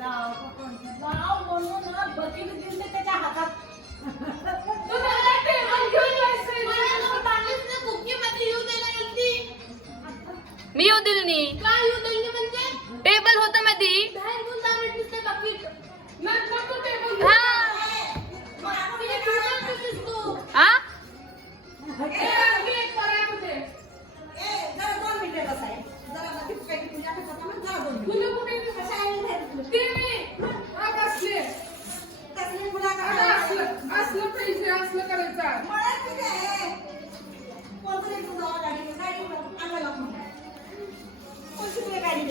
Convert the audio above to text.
लाव म्हणून ना बकी दिवशी त्याच्या हातात मी येऊ दिली नी टेबल होतं मधी हा गाडी